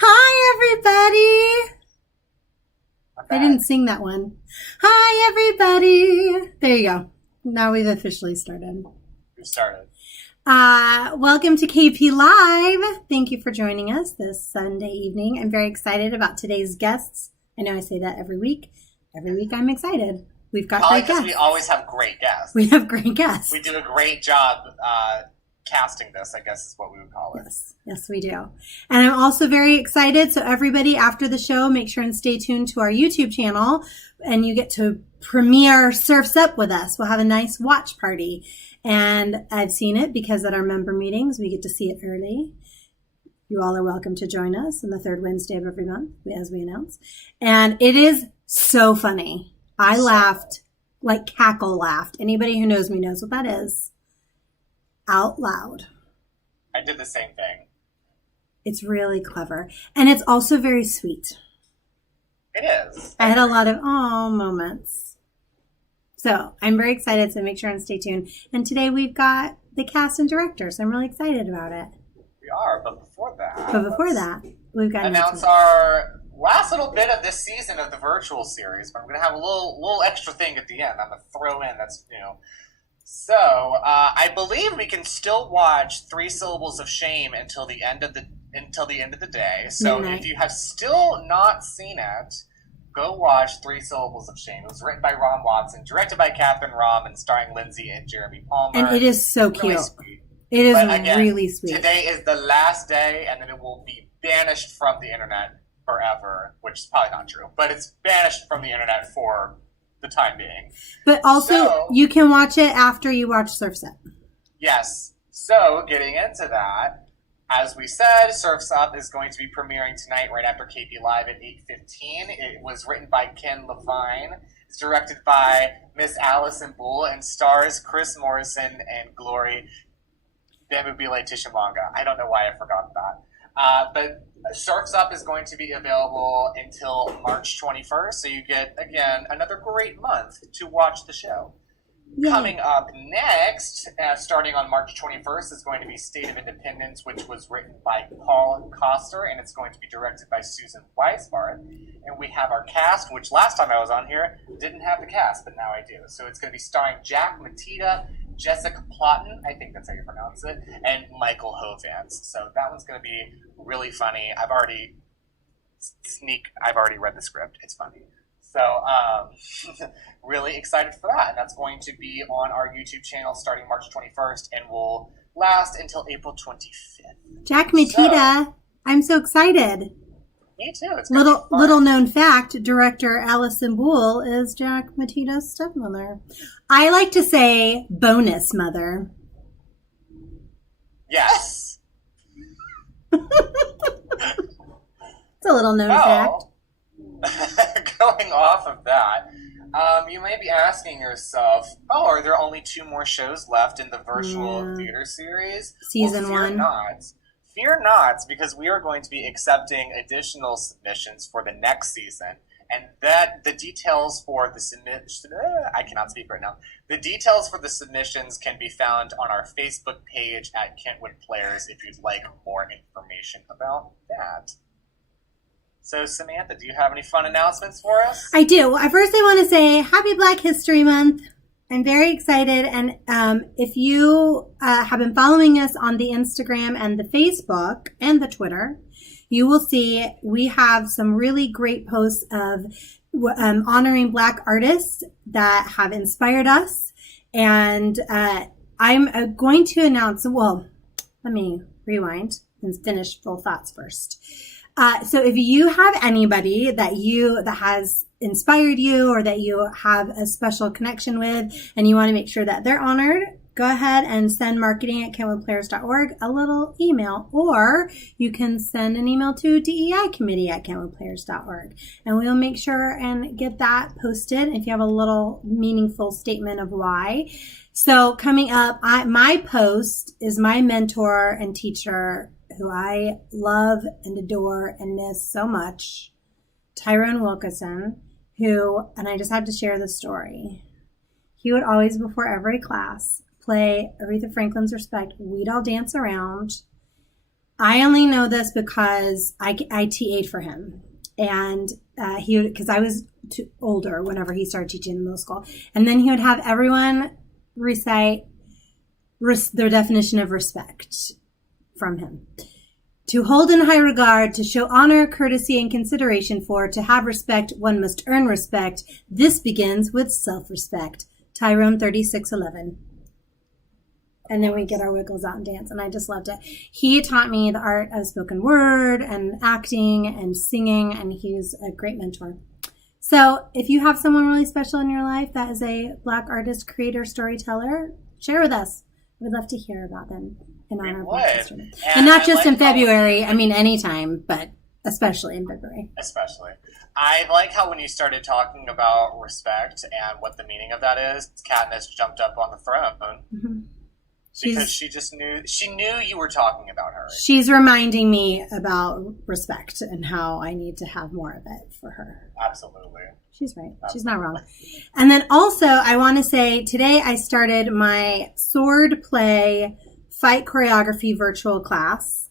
Hi, everybody. I didn't sing that one. Hi, everybody. There you go. Now we've officially started. We started. Welcome to KP Live. Thank you for joining us this Sunday evening. I'm very excited about today's guests. I know I say that every week. Every week I'm excited. We've got great guests. We always have great guests. We have great guests. We do a great job casting this, I guess is what we would call it. Yes, we do. And I'm also very excited. So everybody after the show, make sure and stay tuned to our YouTube channel and you get to premiere Surf's Up with us. We'll have a nice watch party. And I've seen it because at our member meetings, we get to see it early. You all are welcome to join us on the third Wednesday of every month, as we announce. And it is so funny. I laughed, like cackle laughed. Anybody who knows me knows what that is. Out loud. I did the same thing. It's really clever. And it's also very sweet. It is. I had a lot of moments. So I'm very excited, so make sure and stay tuned. And today we've got the cast and director, so I'm really excited about it. We are, but before that, we've got to announce our last little bit of this season of the virtual series. But I'm going to have a little extra thing at the end. I'm going to throw in that's, So, I believe we can still watch 3 Syllables of Shame until the end of the day. So Midnight. If you have still not seen it, go watch 3 Syllables of Shame. It was written by Ron Watson, directed by Catherine Rom, and starring Lindsay and Jeremy Palmer. And it is so really cute. Sweet. It is again, really sweet. Today is the last day, and then it will be banished from the internet forever, which is probably not true, but it's banished from the internet for the time being. But also, you can watch it after you watch Surf's Up. Yes. So, getting into that, as we said, Surf's Up is going to be premiering tonight right after KP Live at 8:15. It was written by Ken Levine. It's directed by Miss Allison Bull and stars Chris Morrison and Glory Bamubile Tishimanga. I don't know why I forgot that. But Surf's Up is going to be available until March 21st, so you get, again, another great month to watch the show. Yeah. Coming up next, starting on March 21st, is going to be State of Independence, which was written by Paul Koster, and it's going to be directed by Susan Weisbarth. And we have our cast, which last time I was on here, didn't have the cast, but now I do. So it's going to be starring Jack Matita, Jessica Plotton, I think that's how you pronounce it, and Michael Hovans. So that one's going to be really funny. I've already read the script. It's funny. So, really excited for that. And that's going to be on our YouTube channel starting March 21st and will last until April 25th. Jack Matita, I'm so excited. Me too. It's little known fact, director Allison Bull is Jack Matita's stepmother. I like to say bonus mother. Yes. It's a little known fact. Going off of that, you may be asking yourself, are there only 2 more shows left in the virtual theater series? Season 1. Fear not, because we are going to be accepting additional submissions for the next season. And that the details for the I cannot speak right now. The details for the submissions can be found on our Facebook page at Kentwood Players if you'd like more information about that. So, Samantha, do you have any fun announcements for us? I do. First, I want to say Happy Black History Month. I'm very excited. And if you have been following us on the Instagram and the Facebook and the Twitter, you will see we have some really great posts of honoring Black artists that have inspired us. And I'm going to announce, let me rewind and finish full thoughts first. So if you have anybody that has inspired you or that you have a special connection with and you want to make sure that they're honored, go ahead and send marketing@kentwoodplayers.org a little email, or you can send an email to DEI committee@kentwoodplayers.org, and we'll make sure and get that posted if you have a little meaningful statement of why. So coming up, my post is my mentor and teacher who I love and adore and miss so much, Tyrone Wilkinson, and I just have to share this story. He would always, before every class, play Aretha Franklin's Respect, We'd All Dance Around, I only know this because I TA'd for him. And because I was older whenever he started teaching in middle school. And then he would have everyone recite their definition of respect from him. To hold in high regard, to show honor, courtesy, and consideration for, to have respect, one must earn respect. This begins with self-respect. Tyrone 36:11. And then we get our wiggles out and dance, and I just loved it. He taught me the art of spoken word and acting and singing, and he's a great mentor. So if you have someone really special in your life that is a Black artist, creator, storyteller, share with us. We'd love to hear about them in honor of Black History Month. And not just in February, I mean anytime, but especially in February. Especially. I like how when you started talking about respect and what the meaning of that is, Katniss jumped up on the throne. Mm-hmm. Because she knew you were talking about her. She's reminding me about respect and how I need to have more of it for her. Absolutely. She's right. She's not wrong. And then also, I want to say, today I started my sword play fight choreography virtual class.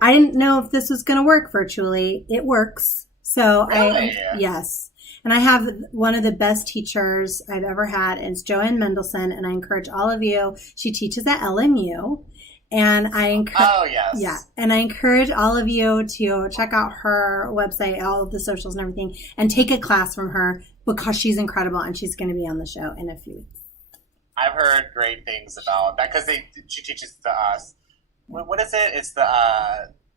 I didn't know if this was going to work virtually. It works. So really? Yes. And I have one of the best teachers I've ever had. It's Joanne Mendelson, and I encourage all of you. She teaches at LMU, and I encourage all of you to check out her website, all of the socials and everything, and take a class from her because she's incredible, and she's going to be on the show in a few weeks. I've heard great things about that because she teaches the what is it? It's the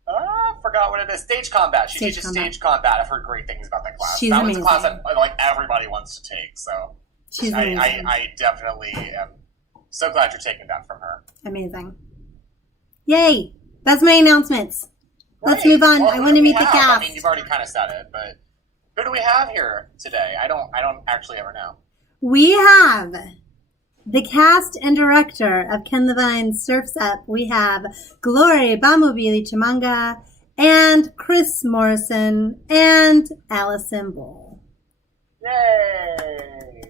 I forgot what it is. Stage combat. She teaches stage combat. I've heard great things about that class. She's that amazing. was a class that like everybody wants to take. So she's amazing. I definitely am so glad you're taking that from her. Amazing. Yay! That's my announcements. Great. Let's move on. Well, I want to meet the cast. I mean, you've already kind of said it, but who do we have here today? I don't actually ever know. We have the cast and director of Ken Levine's Surf's Up. We have Glory Bamubili Chimanga and Chris Morrison and Allison Bull. Yay!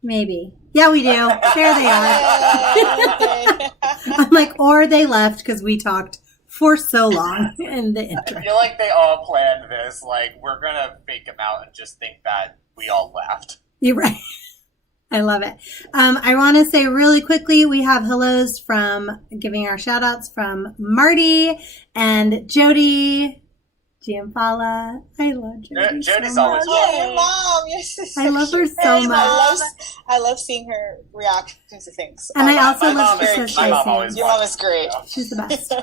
Maybe. Yeah, we do. There they are. I'm like, or they left because we talked for so long in the intro. I feel like they all planned this. Like, we're going to fake them out and just think that we all left. You're right. I love it. I want to say really quickly, we have hellos from giving our shout outs from Marty and Jody Giampala. I love Jody. Jody's so always welcome. Yeah, your mom. You're so I love her cute. so much. I love seeing her reactions to things. And I also my love mom Patricia is- my mom always Shays. Your mom is great. She's the best.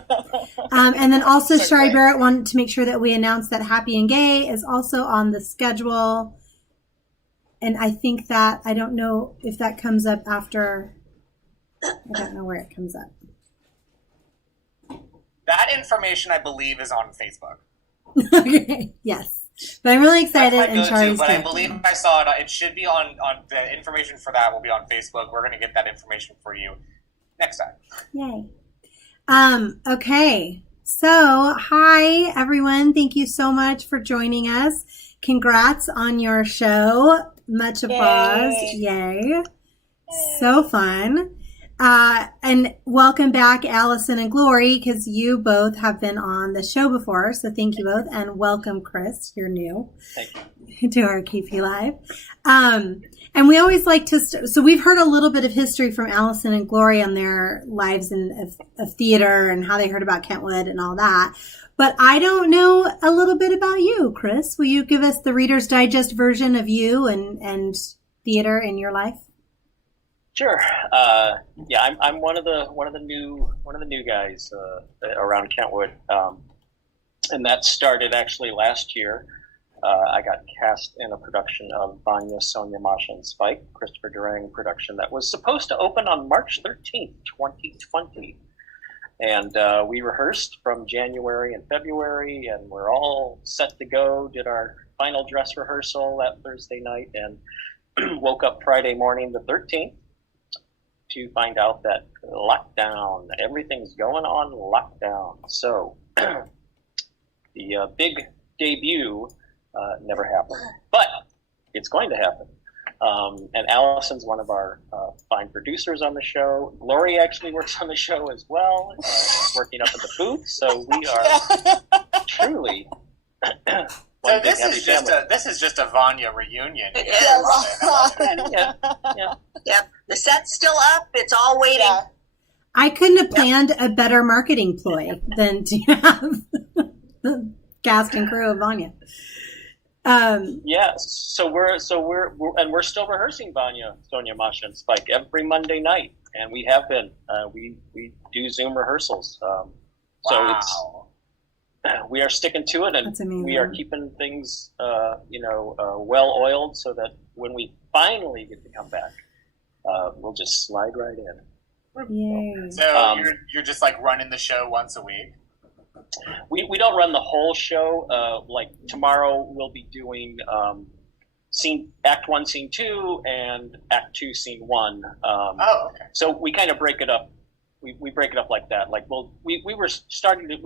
And then also So Shari great. Barrett wanted to make sure that we announced that Happy and Gay is also on the schedule. And I think that, I don't know if that comes up after, I don't know where it comes up. That information, I believe, is on Facebook. Okay, yes. But I'm really excited, That's my and go-to, Shari's but I good. believe I saw it. It should be on the information for that will be on Facebook. We're going to get that information for you next time. Yay. Okay. So, hi, everyone. Thank you so much for joining us. Congrats on your show. Much applause. Yay. So fun. And welcome back, Allison and Glory, because you both have been on the show before. So thank you both. And welcome, Chris. You're new. Thank you. To our KP Live. And we always like to, so we've heard a little bit of history from Allison and Glory on their lives of theater and how they heard about Kentwood and all that. But I don't know a little bit about you, Chris. Will you give us the Reader's Digest version of you and theater in your life? Sure. Yeah, I'm one of the new guys around Kentwood, and that started actually last year. I got cast in a production of Vanya, Sonia, Masha, and Spike, Christopher Durang production that was supposed to open on March 13th, 2020. And we rehearsed from January and February, and we're all set to go. Did our final dress rehearsal that Thursday night, and woke up Friday morning, the 13th, to find out that lockdown, everything's going on lockdown. So the big debut never happened, but it's going to happen. And Allison's one of our fine producers on the show. Lori actually works on the show as well, working up in the booth. So we are truly. So this is just a Vanya reunion. It Yeah, is. I love it. Yeah. Yep. The set's still up. It's all waiting. Yeah. I couldn't have planned a better marketing ploy than to have the cast and crew of Vanya. Yeah, so we're still rehearsing Vanya, Sonia, Masha, and Spike every Monday night, and we have been. We do Zoom rehearsals. So Wow. we are sticking to it, and That's amazing. we are keeping things, well oiled, so that when we finally get to come back, we'll just slide right in. Yay. So you're just like running the show once a week. We don't run the whole show. Like tomorrow, we'll be doing Act 1, Scene 2, and Act 2, Scene 1. Okay. So we kind of break it up. We break it up like that. Like, we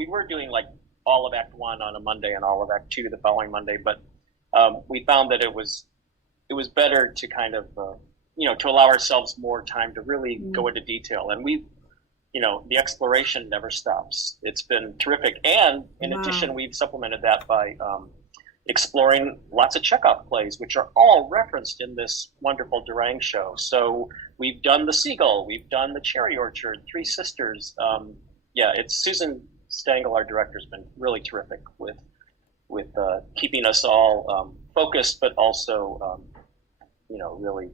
were doing like all of Act 1 on a Monday and all of Act 2 the following Monday, but we found that it was better to kind of to allow ourselves more time to really go into detail, and the exploration never stops. It's been terrific. And in addition, we've supplemented that by exploring lots of Chekhov plays, which are all referenced in this wonderful Durang show. So we've done The Seagull, we've done The Cherry Orchard, Three Sisters. It's Susan Stengel, our director, has been really terrific with keeping us all focused, but also, really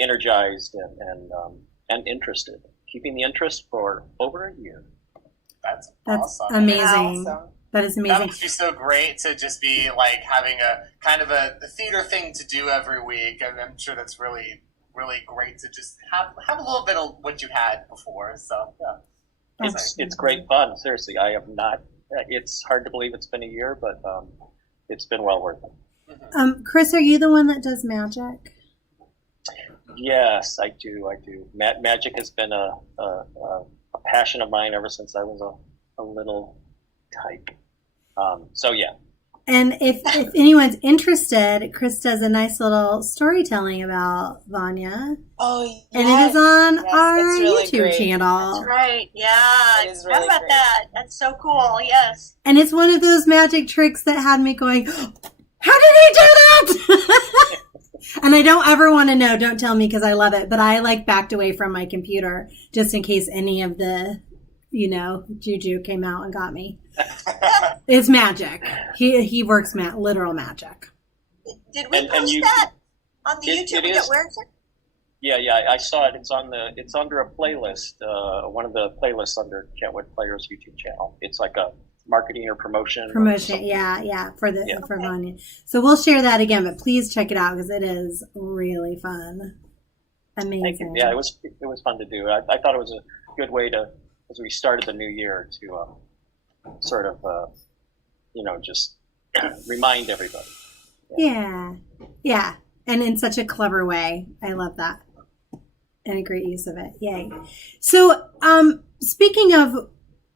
energized and interested. Keeping the interest for over a year. That's awesome. amazing. Awesome. That is That amazing. must be so great to just be like having a kind of a theater thing to do every week, and I'm sure that's really, really great to just have a little bit of what you had before. So yeah, It's great fun. Seriously, I have not. It's hard to believe it's been a year, but it's been well worth it. Chris, are you the one that does magic? Yes, I do. Magic has been a passion of mine ever since I was a little tyke. So yeah. And if anyone's interested, Chris does a nice little storytelling about Vanya. Oh, yeah. And it is on our it's really YouTube great. channel. That's right. Yeah. It is How really about great. that? That's so cool. Yes. And it's one of those magic tricks that had me going, how did he do that? And I don't ever want to know. Don't tell me because I love it. But I backed away from my computer just in case any of the, juju came out and got me. It's magic. He works literal magic. Did we And post you- that on the It YouTube? is. Where is it? Yeah, I saw it. It's under a playlist, one of the playlists under Kentwood Players YouTube channel. It's like a marketing or promotion. Yeah, for Vanya. So we'll share that again, but please check it out because it is really fun. Amazing. Thank you. Yeah, it was fun to do. I thought it was a good way to, as we started the new year, to sort of just remind everybody. Yeah, and in such a clever way. I love that, and a great use of it. Yay! So, speaking of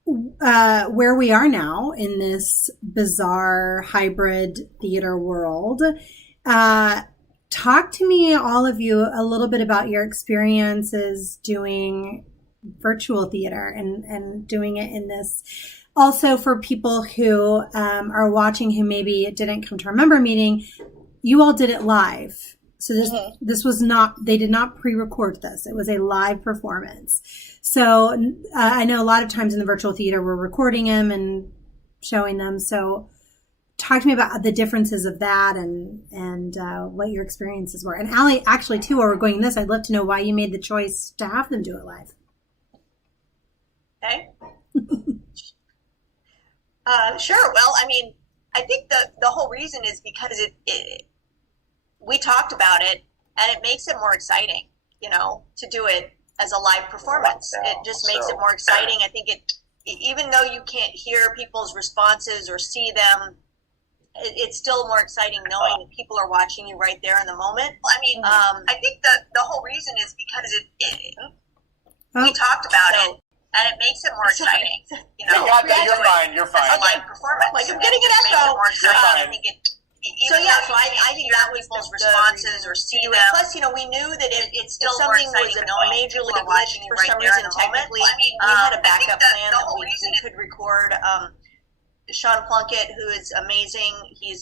where we are now in this bizarre hybrid theater world, talk to me, all of you, a little bit about your experiences doing virtual theater and doing it in this. Also, for people who are watching who maybe didn't come to our member meeting, you all did it live. So this was not, they did not pre-record this. It was a live performance. So I know a lot of times in the virtual theater, we're recording them and showing them. So talk to me about the differences of that and what your experiences were. And Allie, actually, too, while we're going this, I'd love to know why you made the choice to have them do it live. Okay. Sure. Well, I mean, I think the whole reason is because we talked about it, and it makes it more exciting, to do it as a live performance. It just makes it more exciting. I think even though you can't hear people's responses or see them, it's still more exciting knowing that people are watching you right there in the moment. I mean, I think the whole reason is because we talked about it, and it makes it more exciting. You're fine. As a live performance. Like, I'm getting an It makes it echo. more exciting. You're fine. I think So yeah, so I think that was people's responses or see them. Plus, we knew that if still something was a majorly glitched for some reason technically, we had a backup plan that we could record. Sean Plunkett, who is amazing, he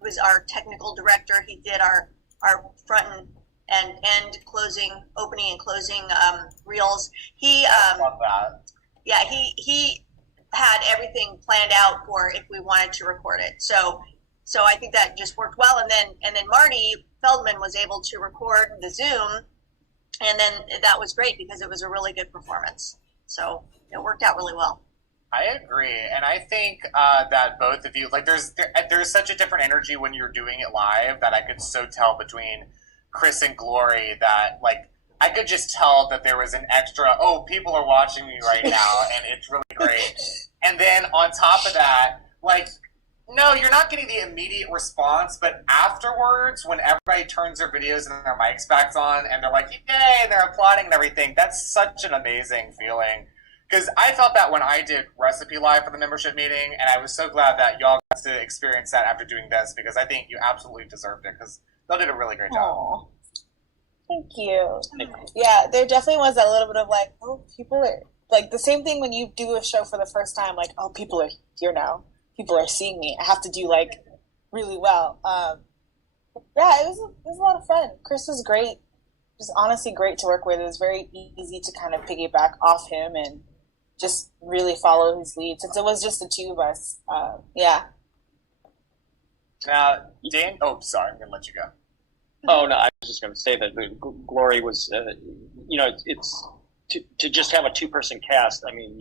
was our technical director. He did our front and end opening and closing reels. He love that. Yeah, he had everything planned out for if we wanted to record it. So I think that just worked well. And then Marty Feldman was able to record the Zoom, and then that was great because it was a really good performance. So it worked out really well. I agree, and I think that both of you, like, there's such a different energy when you're doing it live that I could so tell between Chris and Glory that, like, I could just tell that there was an extra, people are watching me right now, and it's really great. And then on top of that, like, no, you're not getting the immediate response, but afterwards, when everybody turns their videos and their mics back on, and they're like, yay, and they're applauding and everything, that's such an amazing feeling. Because I felt that when I did Recipe Live for the membership meeting, and I was so glad that y'all got to experience that after doing this, because I think you absolutely deserved it, because y'all did a really great job. Aww. Thank you. Yeah, there definitely was a little bit of like, people are, like, the same thing when you do a show for the first time, like, people are here now. People are seeing me. I have to do, like, really well. Yeah, it was a lot of fun. Chris was great. Just honestly great to work with. It was very easy to kind of piggyback off him and just really follow his lead since it was just the two of us. Yeah. Now, Dan, sorry, I'm going to let you go. Oh, no, I was just going to say that Glory was, it's to just have a two-person cast. I mean,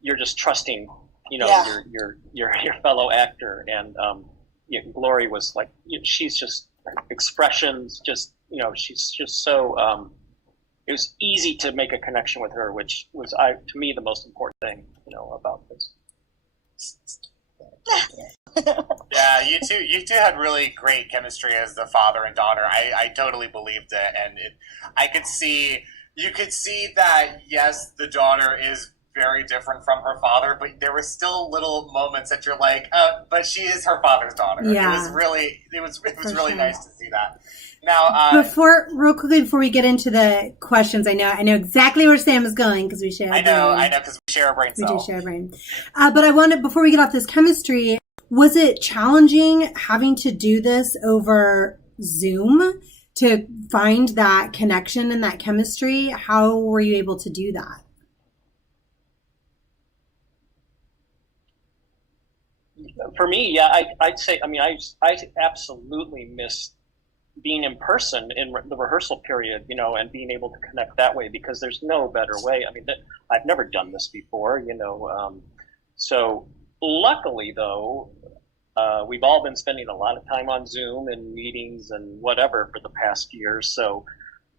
you're just trusting, your fellow actor, and Glory was like, she's just expressions, just she's just so. It was easy to make a connection with her, which was, to me, the most important thing, about this. Yeah, you two had really great chemistry as the father and daughter. I totally believed it, and you could see that, yes, the daughter is very different from her father, but there were still little moments that you're like, but she is her father's daughter. Yeah. It was really nice to see that. Now, real quickly before we get into the questions, I know exactly where Sam is going because we share. I know, because we share a brain cell. We do share a brain. But I wanted, before we get off this chemistry, was it challenging having to do this over Zoom to find that connection and that chemistry? How were you able to do that? For me, yeah, I'd say, I absolutely miss being in person in the rehearsal period, and being able to connect that way, because there's no better way. I mean, I've never done this before, so luckily though, we've all been spending a lot of time on Zoom and meetings and whatever for the past year. So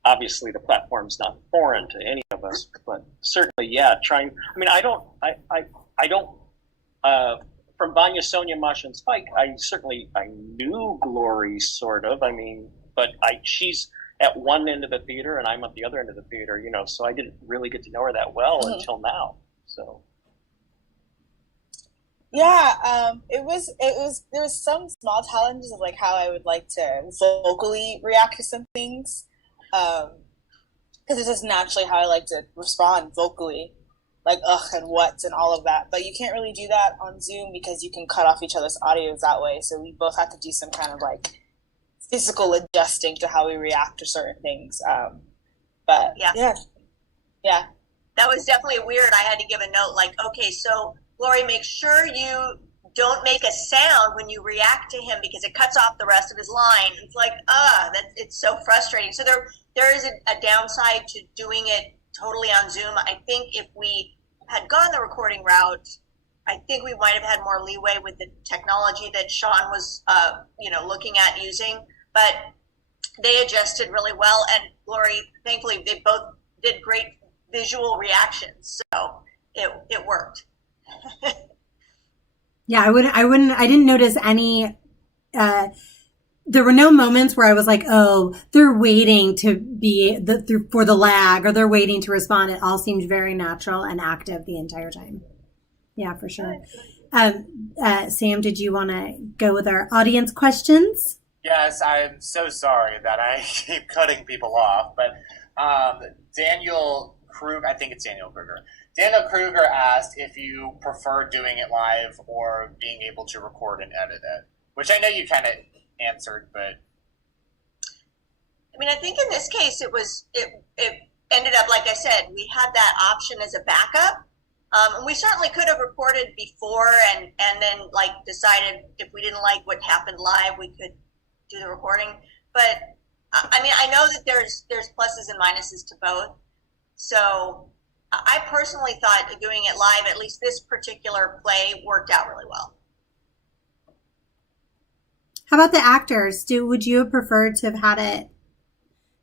obviously the platform's not foreign to any of us, but certainly, yeah, I don't, from Vanya, Sonia, Masha, and Spike, I knew Glory, sort of. But she's at one end of the theater and I'm at the other end of the theater, so I didn't really get to know her that well until now. So. Yeah, there was some small challenges of like how I would like to vocally react to some things, because it's just naturally how I like to respond vocally. Like, and what, and all of that. But you can't really do that on Zoom because you can cut off each other's audios that way. So we both have to do some kind of, like, physical adjusting to how we react to certain things. But, yeah. That was definitely weird. I had to give a note, like, okay, so, Glory, make sure you don't make a sound when you react to him because it cuts off the rest of his line. It's like, it's so frustrating. So there is a downside to doing it totally on Zoom. I think if we had gone the recording route, I think we might have had more leeway with the technology that Sean was, looking at using. But they adjusted really well, and Glory, thankfully, they both did great visual reactions, so it worked. Yeah, I didn't notice any. There were no moments where I was like, oh, they're waiting to be for the lag, or they're waiting to respond. It all seemed very natural and active the entire time. Yeah, for sure. Sam, did you want to go with our audience questions? Yes, I'm so sorry that I keep cutting people off, but Daniel Kruger, I think it's Daniel Kruger. Daniel Kruger asked if you prefer doing it live or being able to record and edit it, which I know you kind of answered, but I mean, I think in this case it ended up, like I said, we had that option as a backup. And we certainly could have recorded before and then like decided if we didn't like what happened live, we could do the recording. But I mean, I know that there's pluses and minuses to both. So I personally thought doing it live, at least this particular play, worked out really well. How about the actors? Would you have preferred to have had it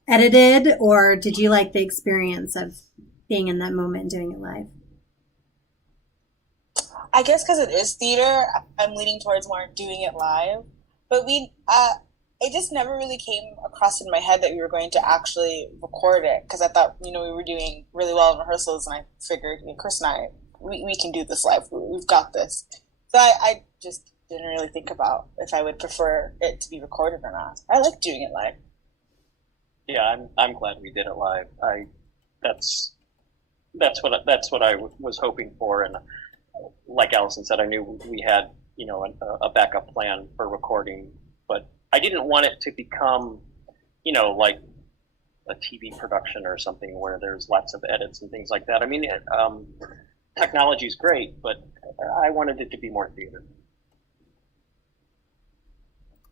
edited, or did you like the experience of being in that moment and doing it live? I guess because it is theater, I'm leaning towards more doing it live. But it just never really came across in my head that we were going to actually record it, because I thought, we were doing really well in rehearsals, and I figured, Chris and I, we can do this live. We've got this. So I just didn't really think about if I would prefer it to be recorded or not. I like doing it live. Yeah, I'm glad we did it live. That's what I was hoping for, and like Allison said, I knew we had a backup plan for recording, but I didn't want it to become like a TV production or something where there's lots of edits and things like that. I mean, technology is great, but I wanted it to be more theater.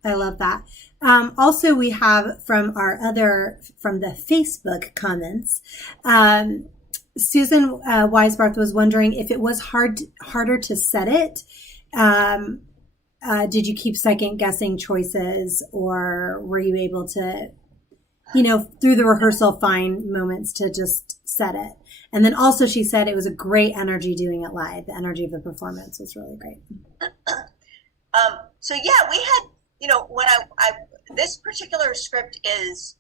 I love that. Also, we have from the Facebook comments, Susan Weisbarth was wondering if it was harder to set it. Did you keep second guessing choices, or were you able to, through the rehearsal, find moments to just set it? And then also she said it was a great energy doing it live. The energy of the performance was really great. So yeah, we had, when I this particular script is,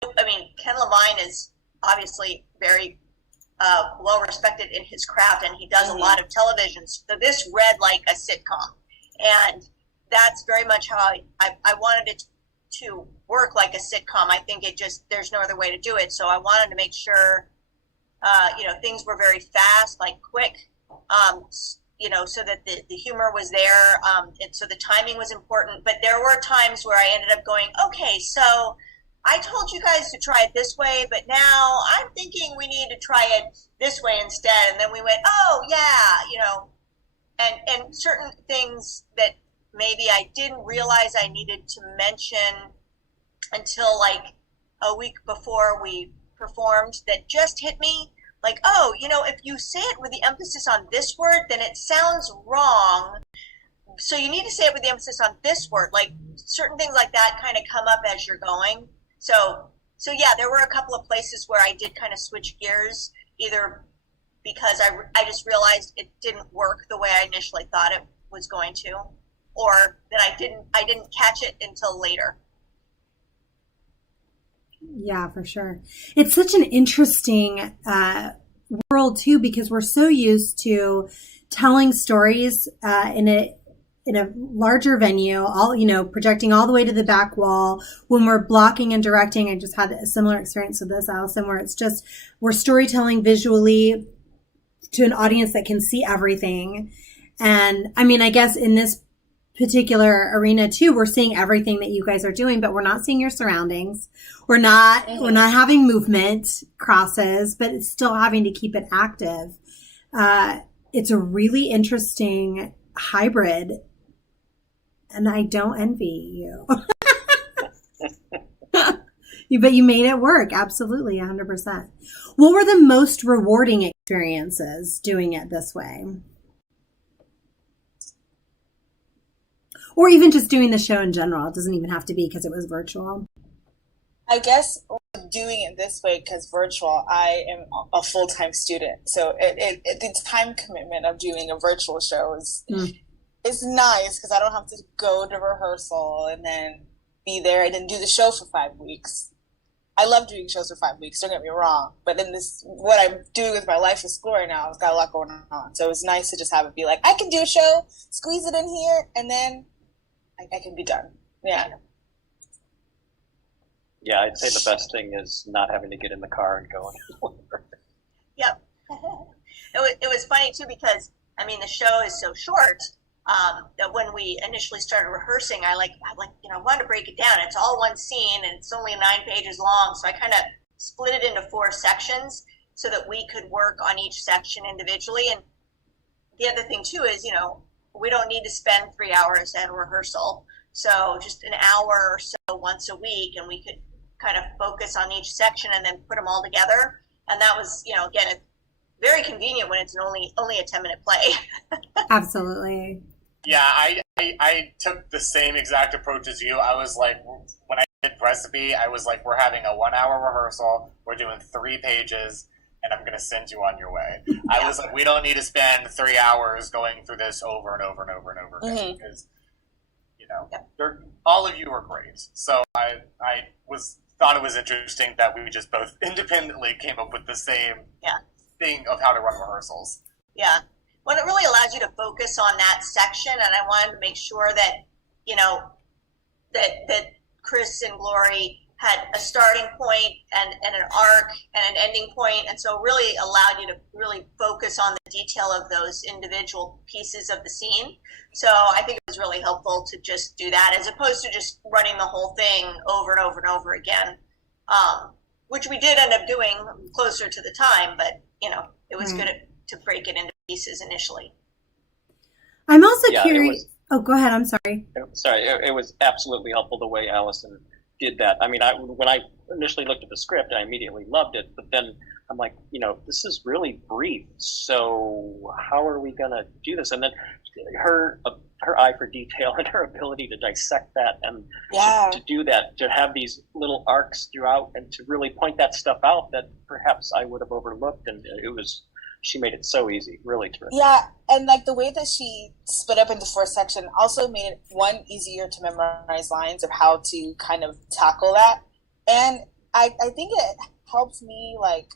Ken Levine is obviously very well respected in his craft, and he does a lot of television. So this read like a sitcom, and that's very much how I wanted it to work like a sitcom. I think there's no other way to do it. So I wanted to make sure, things were very fast, like quick, so that the humor was there. And so the timing was important, but there were times where I ended up going, okay, so I told you guys to try it this way, but now I'm thinking we need to try it this way instead. And then we went, oh yeah, and certain things that maybe I didn't realize I needed to mention until like a week before we performed that just hit me. Like, oh, if you say it with the emphasis on this word, then it sounds wrong. So you need to say it with the emphasis on this word. Like certain things like that kind of come up as you're going. So yeah, there were a couple of places where I did kind of switch gears, either because I just realized it didn't work the way I initially thought it was going to, or that I didn't catch it until later. Yeah, for sure. It's such an interesting world too, because we're so used to telling stories in a larger venue, all projecting all the way to the back wall. When we're blocking and directing, I just had a similar experience with this, Allison, where it's just we're storytelling visually to an audience that can see everything. And I guess in this particular arena too, we're seeing everything that you guys are doing, but we're not seeing your surroundings. We're not having movement crosses, but it's still having to keep it active. It's a really interesting hybrid, and I don't envy you. But you made it work. Absolutely. 100%. What were the most rewarding experiences doing it this way? Or even just doing the show in general. It doesn't even have to be because it was virtual. I guess doing it this way, because virtual, I am a full-time student. So the time commitment of doing a virtual show is nice, because I don't have to go to rehearsal and then be there and then do the show for 5 weeks. I love doing shows for 5 weeks, don't get me wrong. But in this, what I'm doing with my life is Glory now, it's got a lot going on. So it was nice to just have it be like, I can do a show, squeeze it in here, and then I can be done. Yeah. Yeah, I'd say the best thing is not having to get in the car and go. Yep. It was funny too because I mean the show is so short that when we initially started rehearsing, I wanted to break it down. It's all one scene and it's only 9 pages long, so I kind of split it into 4 sections so that we could work on each section individually. And the other thing too is, we don't need to spend 3 hours at a rehearsal, so just an hour or so once a week, and we could kind of focus on each section and then put them all together. And that was, again, it's very convenient when it's only a 10-minute play. Absolutely. Yeah, I took the same exact approach as you. I was like, when I did Recipe, I was like, we're having a 1-hour rehearsal, we're doing 3 pages, and I'm going to send you on your way. I was like, we don't need to spend 3 hours going through this over and over and over and over again, because, all of you are great. So I thought it was interesting that we just both independently came up with the same thing of how to run rehearsals. Yeah. Well, it really allows you to focus on that section, and I wanted to make sure that, that Chris and Glory had a starting point and an arc and an ending point, and so really allowed you to really focus on the detail of those individual pieces of the scene. So I think it was really helpful to just do that as opposed to just running the whole thing over and over and over again, which we did end up doing closer to the time, but it was good to break it into pieces initially. I'm also curious. Oh, go ahead. I'm sorry. Sorry, it was absolutely helpful the way Allison did that. I mean, when I initially looked at the script, I immediately loved it. But then I'm like, this is really brief. So how are we going to do this? And then her eye for detail and her ability to dissect that and to do that, to have these little arcs throughout and to really point that stuff out that perhaps I would have overlooked. And she made it so easy, really terrific. Yeah, and like the way that she split up into 4 sections also made it, one, easier to memorize lines of how to kind of tackle that. And I think it helped me like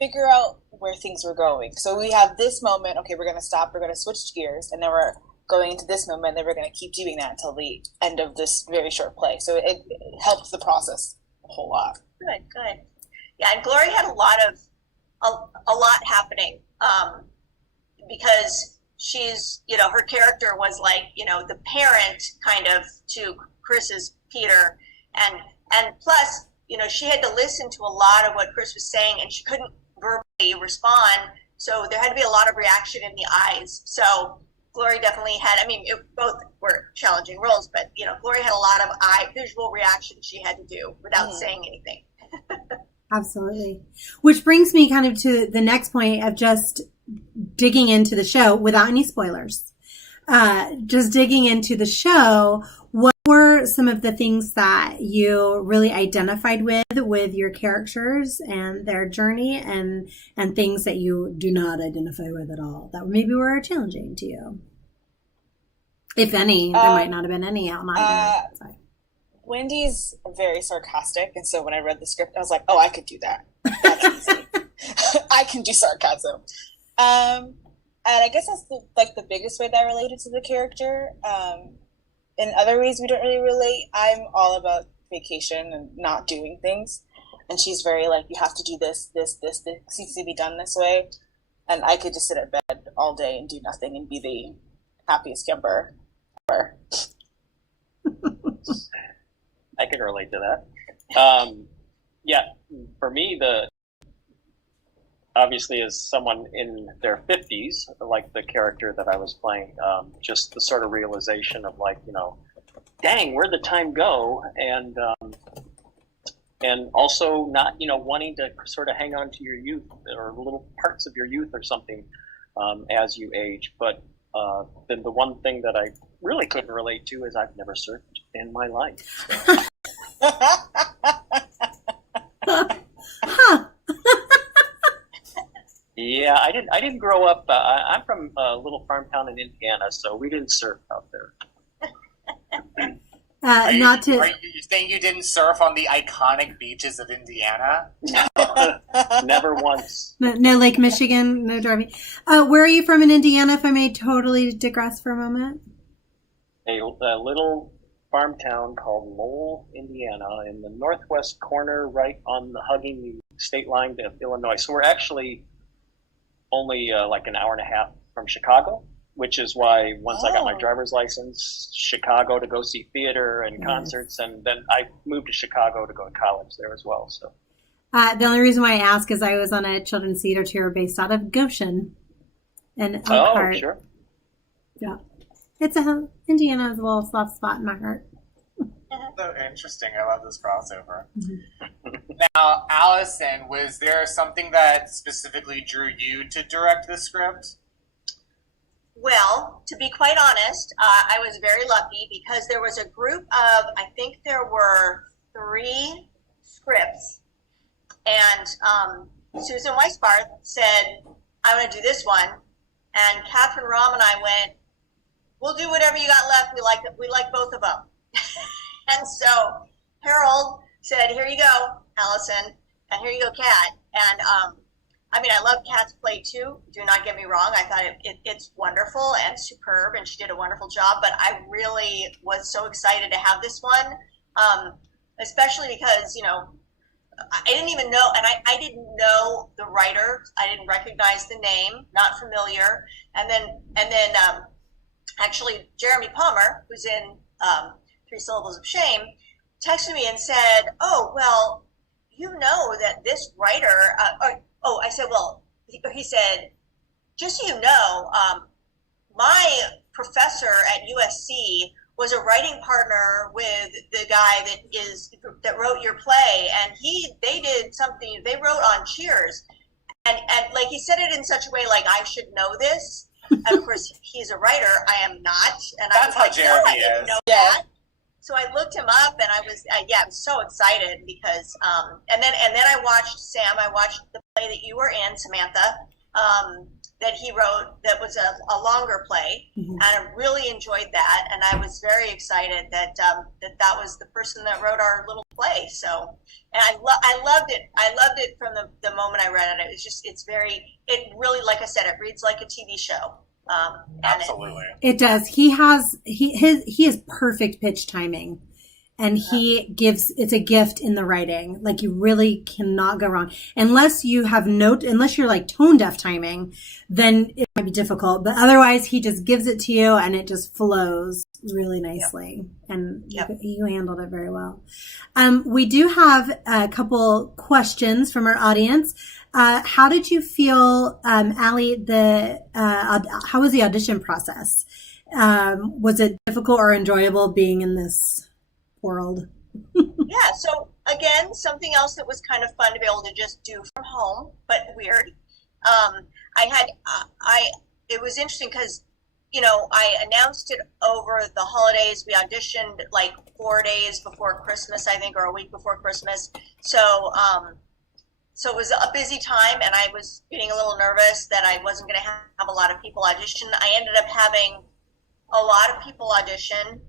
figure out where things were going. So we have this moment, okay, we're going to stop, we're going to switch gears, and then we're going into this moment, and then we're going to keep doing that until the end of this very short play. So it helped the process a whole lot. Good. Yeah, and Glory had a lot happening because she's, her character was like, the parent kind of to Chris's Peter, and plus, she had to listen to a lot of what Chris was saying, and she couldn't verbally respond, so there had to be a lot of reaction in the eyes. So Glory definitely had, both were challenging roles, but Glory had a lot of visual reaction she had to do without saying anything. Absolutely. Which brings me kind of to the next point of just digging into the show without any spoilers. Just digging into the show, what were some of the things that you really identified with your characters and their journey, and things that you do not identify with at all that maybe were challenging to you? If any, there might not have been any out either. Wendy's very sarcastic, and so when I read the script, I was like, "Oh, I could do that. That's easy. I can do sarcasm." And I guess that's the biggest way that I related to the character. In other ways, we don't really relate. I'm all about vacation and not doing things, and she's very like, "You have to do this. This needs to be done this way." And I could just sit at bed all day and do nothing and be the happiest camper ever. I can relate to that. For me, obviously as someone in their 50s, like the character that I was playing, just the sort of realization of like, dang, where'd the time go? And also not, wanting to sort of hang on to your youth or little parts of your youth or something as you age. But then the one thing that I really couldn't relate to is I've never surfed in my life. Yeah, I didn't grow up. I'm from a little farm town in Indiana, so we didn't surf out there. Are you think you didn't surf on the iconic beaches of Indiana? Never once. No Lake Michigan, no driving. Where are you from in Indiana, if I may totally digress for a moment? A little farm town called Lowell, Indiana, in the northwest corner, right on hugging the state line of Illinois. So we're actually only like an hour and a half from Chicago, which is why once I got my driver's license, Chicago to go see theater and concerts, and then I moved to Chicago to go to college there as well. So the only reason why I ask is I was on a children's theater tour based out of Goshen and Elkhart. Oh, sure. Yeah. Indiana has a little soft spot in my heart. So interesting. I love this crossover. Now, Allison, was there something that specifically drew you to direct the script? Well, to be quite honest, I was very lucky because there was a group of, I think there were 3 scripts, and Susan Weisbarth said, I want to do this one, and Catherine Rahm and I went, we'll do whatever you got left. We like both of them. And so Harold said, here you go, Allison, and here you go, Kat. And I mean, I love Kat's play too. Do not get me wrong. I thought it's wonderful and superb, and she did a wonderful job. But I really was so excited to have this one, especially because, you know, I didn't even know, and I didn't know the writer. I didn't recognize the name, not familiar. And then actually Jeremy Palmer, who's in 3 Syllables of Shame, texted me and said, oh, well, you know that this writer, I said, well, he said, just so you know, my professor at USC was a writing partner with the guy that wrote your play, and they did something, they wrote on Cheers, and like he said it in such a way like I should know this, and of course he's a writer, I am not, and That's I was like, Jeremy no, I didn't know that. So I looked him up, and I was so excited because, and then I watched I watched the play that you were in, Samantha, that he wrote, that was a longer play, and I really enjoyed that, and I was very excited that that was the person that wrote our little play. So, and I loved it. I loved it from the moment I read it. It really, like I said, it reads like a TV show. Absolutely. It does. He has perfect pitch timing, and it's a gift in the writing. Like, you really cannot go wrong unless you're like tone deaf timing, then it might be difficult, but otherwise he just gives it to you and it just flows really nicely. And you handled it very well. We do have a couple questions from our audience. How did you feel, Allie, how was the audition process? Was it difficult or enjoyable being in this world? Yeah, so again, something else that was kind of fun to be able to just do from home, but weird. It was interesting because, you know, I announced it over the holidays. We auditioned like 4 days before Christmas, I think, or a week before Christmas. So it was a busy time, and I was getting a little nervous that I wasn't going to have a lot of people audition. I ended up having a lot of people audition.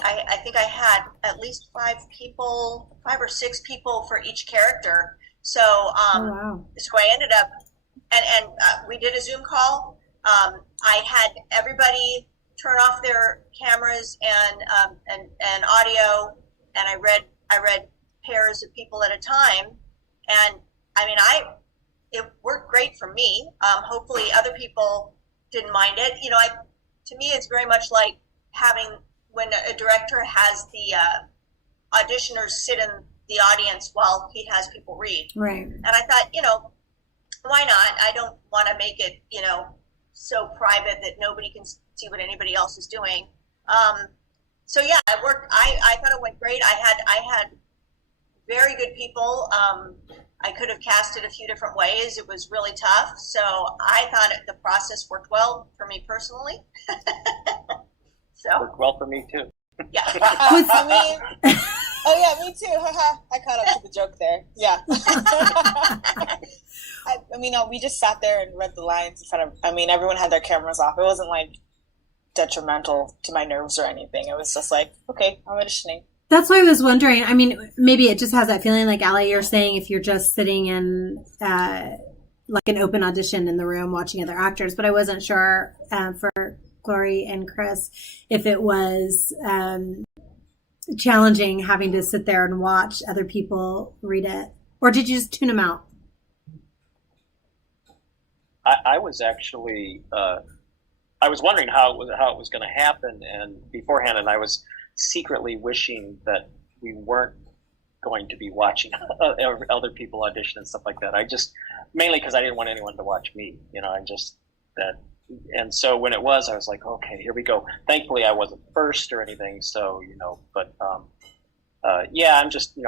I think I had at least 5 or 6 people for each character. So, so I ended up, and we did a Zoom call. I had everybody turn off their cameras and audio, and I read pairs of people at a time. And I mean, it worked great for me. Hopefully other people didn't mind it. You know, to me, it's very much like when a director has the auditioners sit in the audience while he has people read. Right. And I thought, you know, why not? I don't want to make it, you know, so private that nobody can see what anybody else is doing. So yeah, it worked. I thought it went great. I had very good people. I could have cast it a few different ways. It was really tough. So I thought the process worked well for me personally. So worked well for me too. Yeah. I mean, oh yeah, me too. I caught up to the joke there. Yeah. I mean, we just sat there and read the lines in front of. I mean, everyone had their cameras off. It wasn't like detrimental to my nerves or anything. It was just like, okay, I'm auditioning. That's why I was wondering. I mean, maybe it just has that feeling like Allie, you're saying if you're just sitting in like an open audition in the room watching other actors, but I wasn't sure for Glory and Chris if it was challenging having to sit there and watch other people read it, or did you just tune them out? I was actually I was wondering how it was going to happen, and beforehand, and I was secretly wishing that we weren't going to be watching other people audition and stuff like that. I just mainly because I didn't want anyone to watch me, and so when it was, I was like, okay, here we go. Thankfully, I wasn't first or anything, so but yeah, I'm just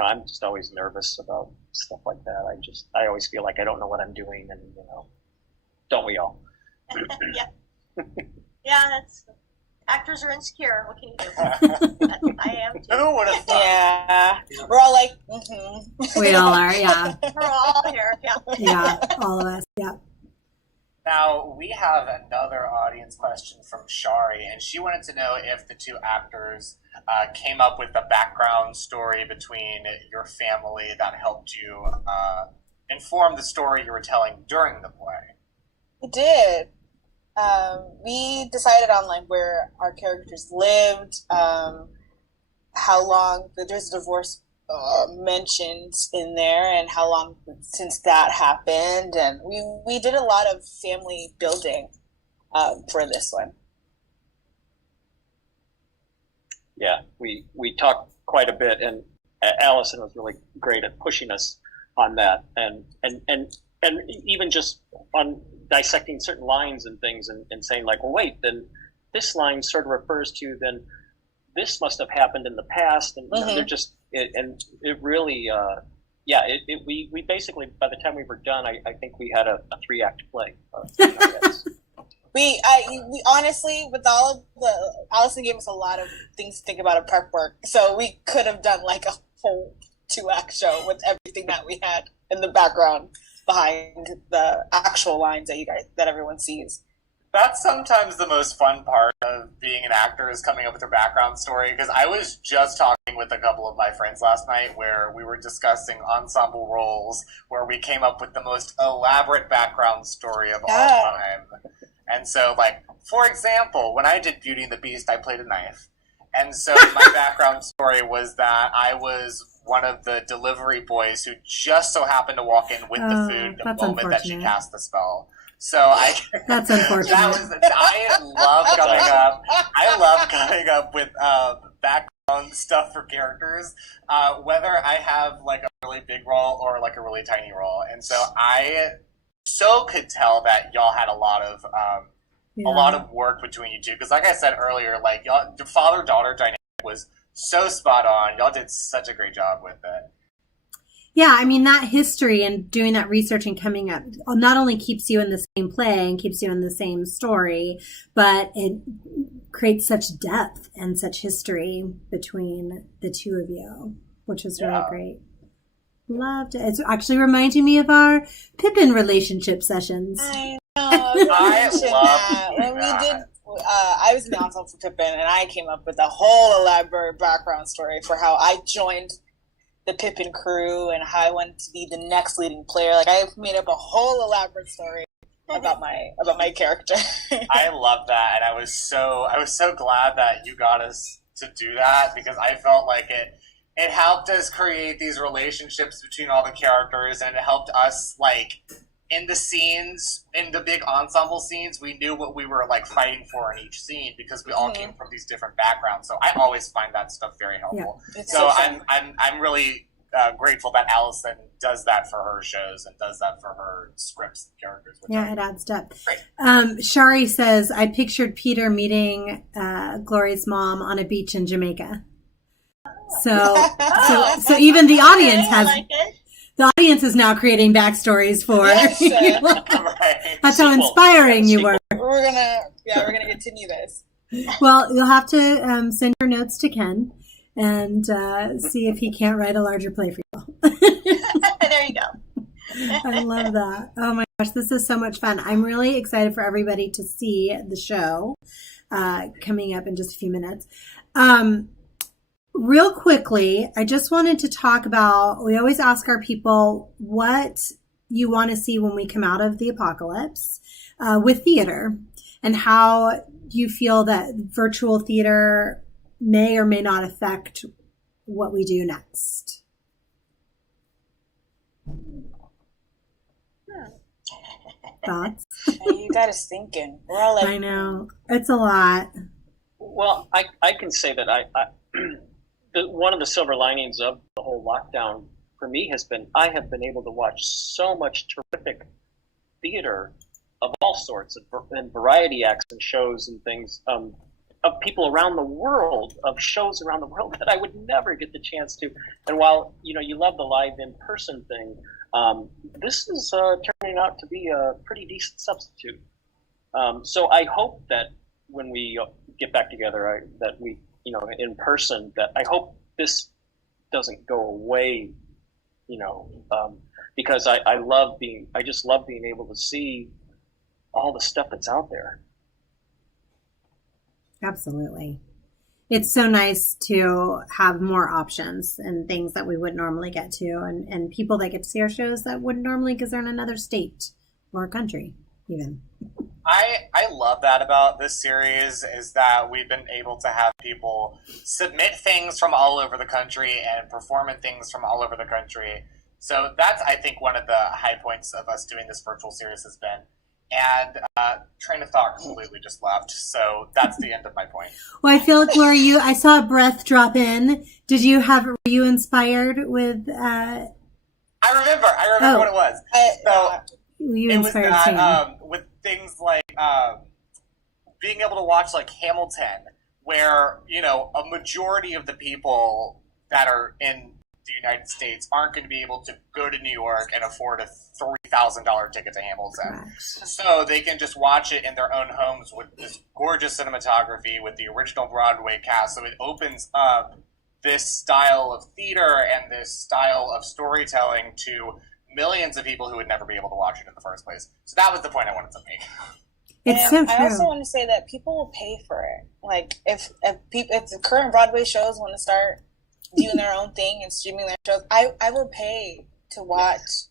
always nervous about stuff like that. I always feel like I don't know what I'm doing, and don't we all? Yeah. Yeah, that's actors are insecure. What can you do? I am too. Who would have thought? Yeah, we're all like, mm-hmm. We all are, yeah. We're all here. Yeah. Yeah, all of us, yeah. Now, we have another audience question from Shari, and she wanted to know if the two actors came up with a background story between your family that helped you inform the story you were telling during the play. We did. We decided on like where our characters lived, how long there's a divorce mentioned in there, and how long since that happened, and we did a lot of family building for this one. Yeah, we talked quite a bit, and Allison was really great at pushing us on that, and even just on dissecting certain lines and things, and saying like, well, wait, then this line sort of refers to, then this must have happened in the past, and they're just it really we basically, by the time we were done, I think we had a 3-act play. We honestly, with all of the, Allison gave us a lot of things to think about of prep work, so we could have done like a whole 2-act show with everything that we had in the background behind the actual lines that everyone sees. That's sometimes the most fun part of being an actor, is coming up with a background story, because I was just talking with a couple of my friends last night where we were discussing ensemble roles where we came up with the most elaborate background story of all time. And so, like, for example, when I did Beauty and the Beast, I played a knife. And so my background story was that I was one of the delivery boys who just so happened to walk in with the food the moment that she cast the spell. So that's unfortunate. I love coming up with background stuff for characters, whether I have like a really big role or like a really tiny role. And so I could tell that y'all had a lot of work between you two, because like I said earlier, like y'all, the father-daughter dynamic was so spot on. Y'all did such a great job with it. Yeah, I mean, that history and doing that research and coming up not only keeps you in the same play and keeps you in the same story, but it creates such depth and such history between the two of you, which was really great. Loved it. It's actually reminding me of our Pippin relationship sessions. I know. I love when we did. I was in the ensemble for Pippin, and I came up with a whole elaborate background story for how I joined the Pippin crew and how I wanted to be the next leading player. Like, I made up a whole elaborate story about my character. I love that, and I was so glad that you got us to do that, because I felt like it helped us create these relationships between all the characters, and it helped us, like, in the scenes, in the big ensemble scenes, we knew what we were like fighting for in each scene, because we all came from these different backgrounds. So I always find that stuff very helpful. Yeah, so I'm really grateful that Allison does that for her shows and does that for her scripts and characters. Yeah, it adds depth. Shari says, I pictured Peter meeting Glory's mom on a beach in Jamaica. So even the audience has. Like the audience is now creating backstories for. Yes, That's how inspiring you were. We're gonna continue this. Well, you'll have to send your notes to Ken and see if he can't write a larger play for you. There you go. I love that. Oh my gosh, this is so much fun. I'm really excited for everybody to see the show coming up in just a few minutes. real quickly, I just wanted to talk about, we always ask our people what you want to see when we come out of the apocalypse with theater, and how you feel that virtual theater may or may not affect what we do next. Thoughts? You got us thinking. We're all like, I know. It's a lot. Well, I can say that one of the silver linings of the whole lockdown for me has been I have been able to watch so much terrific theater of all sorts and variety acts and shows and things of people around the world, of shows around the world that I would never get the chance to. And while you love the live in-person thing, this is turning out to be a pretty decent substitute. So I hope that when we get back together, that we, in person, that I hope this doesn't go away, because I just love being able to see all the stuff that's out there. Absolutely. It's so nice to have more options and things that we wouldn't normally get to, and people that get to see our shows that wouldn't normally, because they're in another state or a country even. I love that about this series, is that we've been able to have people submit things from all over the country and perform in things from all over the country. So that's, I think, one of the high points of us doing this virtual series has been. And train of thought completely just left. So that's the end of my point. Well, I feel like, Laura, I saw a breath drop in. Were you inspired with? I remember what it was. It was that with things like being able to watch like Hamilton, where a majority of the people that are in the United States aren't going to be able to go to New York and afford a $3,000 ticket to Hamilton. Right. So they can just watch it in their own homes with this gorgeous cinematography with the original Broadway cast. So it opens up this style of theater and this style of storytelling to millions of people who would never be able to watch it in the first place. So that was the point I wanted to make. It's so true. I also want to say that people will pay for it. Like if the current Broadway shows want to start doing their own thing and streaming their shows, I will pay to watch.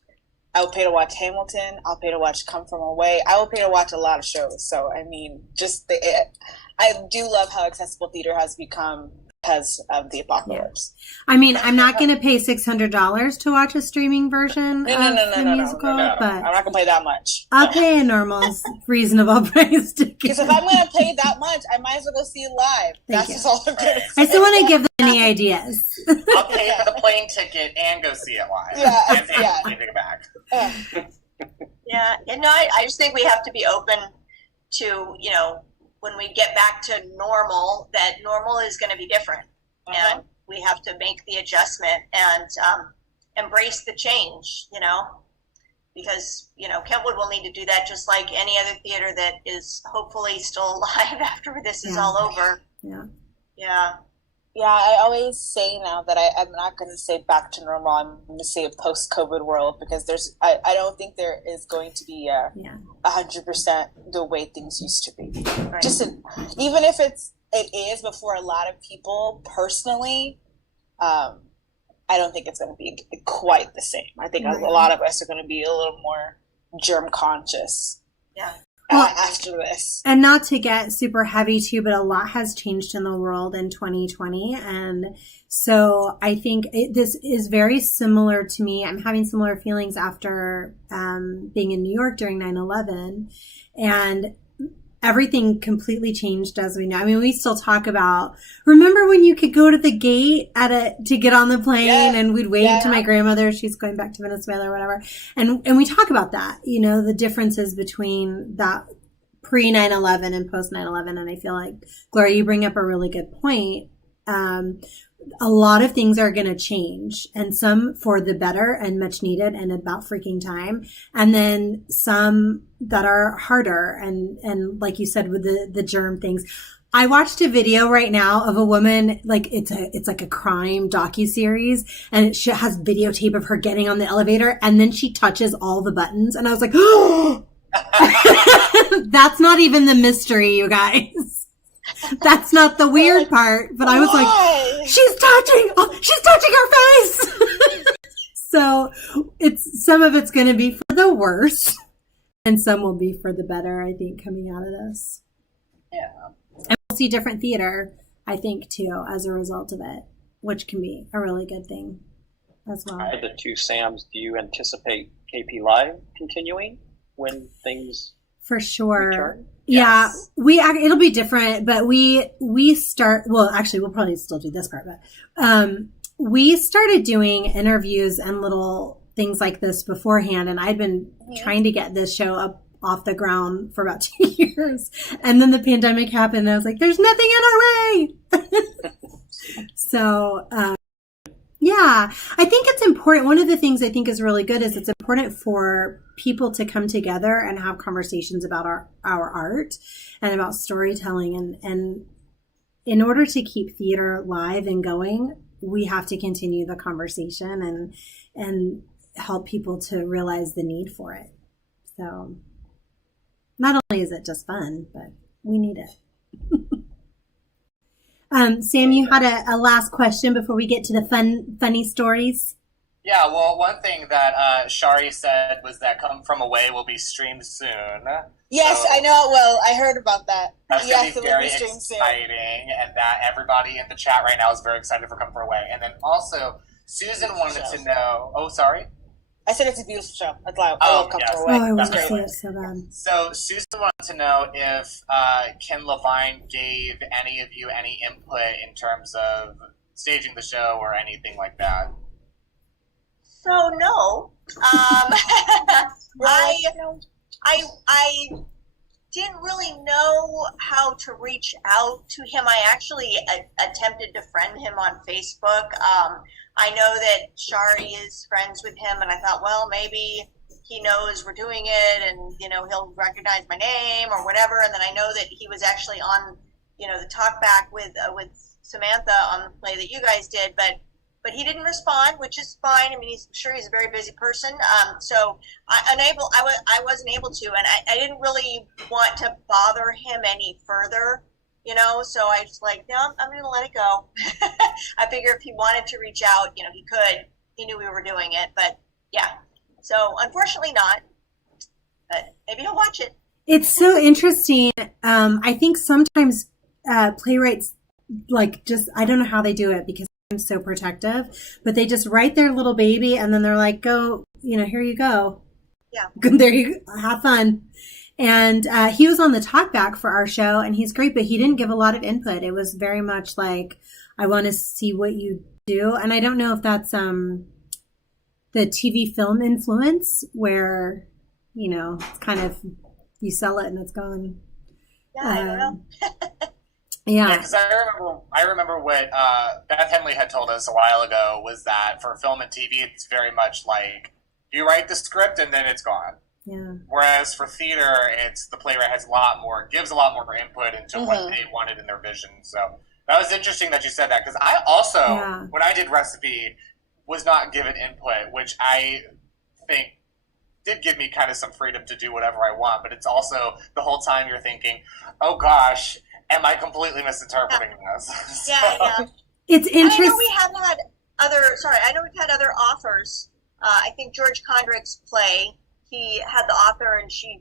I will pay to watch Hamilton. I'll pay to watch Come From Away. I will pay to watch a lot of shows. So I mean, I do love how accessible theater has become because of the apocalypse. Yeah. I mean, I'm not going to pay $600 to watch a streaming version of the musical, but I'm not going to pay that much. I'll pay a normal, reasonable price ticket. Because if I'm going to pay that much, I might as well go see it live. That's just all I'm going to say. I still want to give them any ideas. I'll pay for the plane ticket and go see it live. Yeah, and take it back. Yeah, and I just think we have to be open to, when we get back to normal, that normal is going to be different. And we have to make the adjustment and embrace the change, because, Kentwood will need to do that just like any other theater that is hopefully still alive after this is all over. Yeah. Yeah. Yeah, I always say now that I'm not going to say back to normal. I'm going to say a post-COVID world, because I don't think there is going to be 100% the way things used to be. Right. Even if it is, but for a lot of people personally, I don't think it's going to be quite the same. I think a lot of us are going to be a little more germ conscious. Yeah. After this. And not to get super heavy too, but a lot has changed in the world in 2020. And so I think this is very similar to me. I'm having similar feelings after being in New York during 9/11. And everything completely changed, as we know. I mean, we still talk about, remember when you could go to the gate to get on the plane, and we'd wave to my grandmother, she's going back to Venezuela or whatever. And we talk about that, the differences between that pre 9/11 and post 9/11. And I feel like, Gloria, you bring up a really good point. A lot of things are going to change, and some for the better and much needed and about freaking time. And then some that are harder. And like you said, with the germ things, I watched a video right now of a woman, like it's like a crime docuseries, and it has videotape of her getting on the elevator, and then she touches all the buttons. And I was like, oh, that's not even the mystery, you guys. That's not the weird part, but I was like, she's touching her face. So some of it's going to be for the worse, and some will be for the better, I think, coming out of this. Yeah. And we'll see different theater, I think, too, as a result of it, which can be a really good thing as well. For the two Sams, do you anticipate KP Live continuing when things For sure. return? Yeah, it'll be different, but we start, well, actually, we'll probably still do this part, but we started doing interviews and little things like this beforehand, and I'd been trying to get this show up off the ground for about 2 years, and then the pandemic happened, and I was like, there's nothing in our way. So, yeah, I think it's important. One of the things I think is really good is it's important for people to come together and have conversations about our art and about storytelling. And in order to keep theater live and going, we have to continue the conversation and help people to realize the need for it. So not only is it just fun, but we need it. Sam, you had a last question before we get to the funny stories. Yeah, well, one thing that Shari said was that Come From Away will be streamed soon. Yes, So I know it will. I heard about that. That's Yes, going to it be will very be streamed soon. exciting, and that everybody in the chat right now is very excited for Come From Away. And then also, Susan wanted to know... Oh, sorry? I said it's a beautiful show. That's loud. Oh, I love Come yes. From Oh, Away. I want It's to great. see it so bad. So Susan wanted to know if Ken Levine gave any of you any input in terms of staging the show or anything like that. So no, I didn't really know how to reach out to him. I actually attempted to friend him on Facebook. I know that Shari is friends with him, and I thought, well, maybe he knows we're doing it, and he'll recognize my name or whatever. And then I know that he was actually on the talk back with Samantha on the play that you guys did, but he didn't respond, which is fine. I mean, I'm sure he's a very busy person. So I wasn't able to, and I didn't really want to bother him any further, so I was like, no, I'm going to let it go. I figure if he wanted to reach out, he could. He knew we were doing it, but yeah. So unfortunately not, but maybe he'll watch it. It's so interesting. I think sometimes playwrights, I don't know how they do it because I'm so protective, but they just write their little baby and then they're like, go, here you go. Yeah. There you go. Have fun. And he was on the talkback for our show, and he's great, but he didn't give a lot of input. It was very much like, I want to see what you do. And I don't know if that's the TV film influence where, it's kind of, you sell it and it's gone. Yeah, I don't know. Yeah. Because I remember what Beth Henley had told us a while ago was that for film and TV, it's very much like you write the script and then it's gone. Yeah. Whereas for theater, it's the playwright gives a lot more input into what they wanted in their vision. So that was interesting that you said that, because I also, when I did Recipe, was not given input, which I think did give me kind of some freedom to do whatever I want. But it's also the whole time you're thinking, oh gosh, am I completely misinterpreting this? Yeah. It's interesting. I know we've had other authors. I think George Condrick's play, he had the author, and she,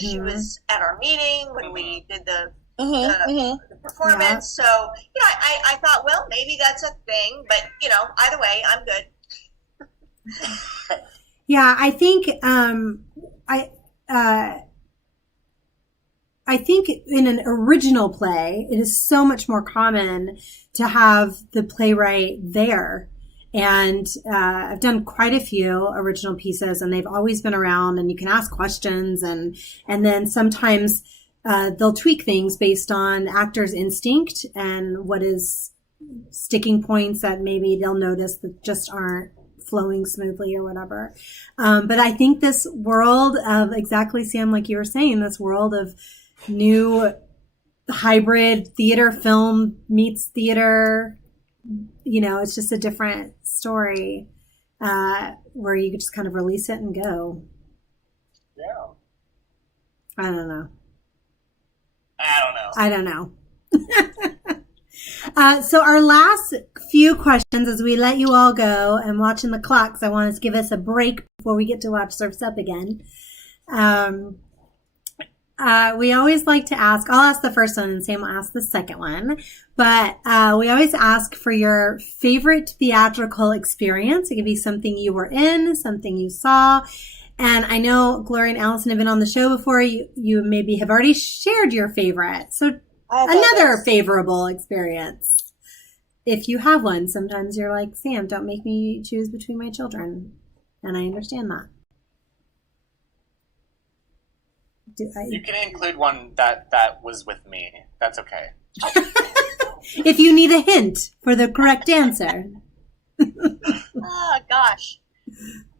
she was at our meeting when we did the performance. Yeah. So, I thought, well, maybe that's a thing, but, either way, I'm good. Yeah, I think I think in an original play, it is so much more common to have the playwright there. And I've done quite a few original pieces, and they've always been around, and you can ask questions, and then sometimes they'll tweak things based on actors' instinct and what is sticking points that maybe they'll notice that just aren't flowing smoothly or whatever. But I think this world of, exactly, Sam, like you were saying, this world of new hybrid theater, film meets theater, it's just a different story where you could just kind of release it and go. Yeah. I don't know. I don't know. So our last few questions as we let you all go and watching the clocks, I want to give us a break before we get to watch Surf's Up again. We always like to ask, I'll ask the first one and Sam will ask the second one, but we always ask for your favorite theatrical experience. It could be something you were in, something you saw. And I know Gloria and Allison have been on the show before. You maybe have already shared your favorite. So another favorable experience. If you have one, sometimes you're like, Sam, don't make me choose between my children. And I understand that. You can include one that was with me. That's okay. If you need a hint for the correct answer. Oh, gosh.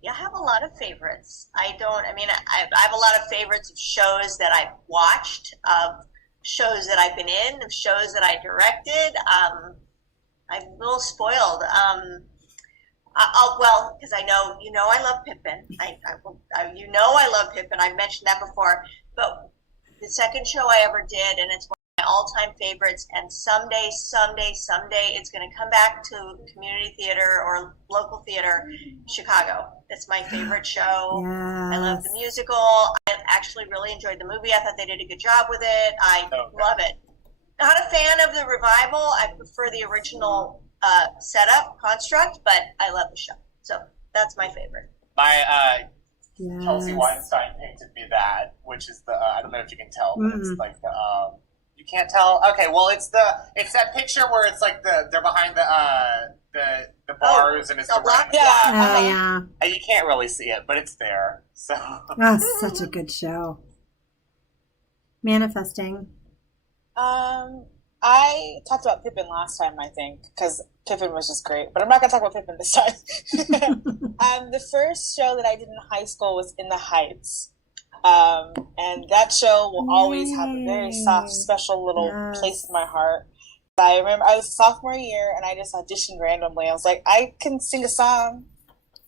Yeah, I have a lot of favorites. I have a lot of favorites of shows that I've watched, of shows that I've been in, of shows that I directed. I'm a little spoiled. Because I know I love Pippin. I love Pippin. I mentioned that before. But the second show I ever did, and it's one of my all-time favorites, and someday, it's going to come back to community theater or local theater, Chicago. It's my favorite show. Yes. I love the musical. I actually really enjoyed the movie. I thought they did a good job with it. I love it. Not a fan of the revival. I prefer the original setup construct, but I love the show. So that's my favorite. My Yes. Kelsey Weinstein painted me that, which is the I don't know if you can tell, but it's like the you can't tell. Okay, well it's that picture where it's like they're behind the bars and it's the block. Yeah. and you can't really see it, but it's there. So Such a good show. Manifesting. I talked about Pippin last time, I think, because Pippin was just great. But I'm not going to talk about Pippin this time. The first show that I did in high school was In the Heights. And that show will always have a very soft, special little place in my heart. I remember I was sophomore year, and I just auditioned randomly. I was like, I can sing a song,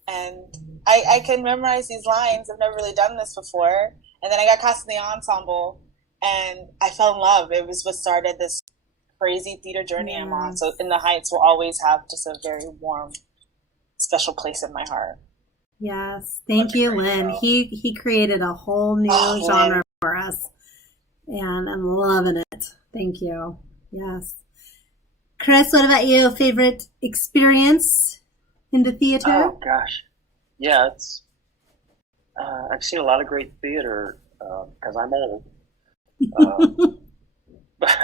and I can memorize these lines. I've never really done this before. And then I got cast in the ensemble, and I fell in love. It was what started this crazy theater journey I'm on. So In the Heights will always have just a very warm, special place in my heart. Yes. Thank you, Lynn. He created a whole new genre for us. And I'm loving it. Thank you. Yes. Chris, what about you? Favorite experience in the theater? Oh, gosh. Yeah, it's I've seen a lot of great theater because I'm old. But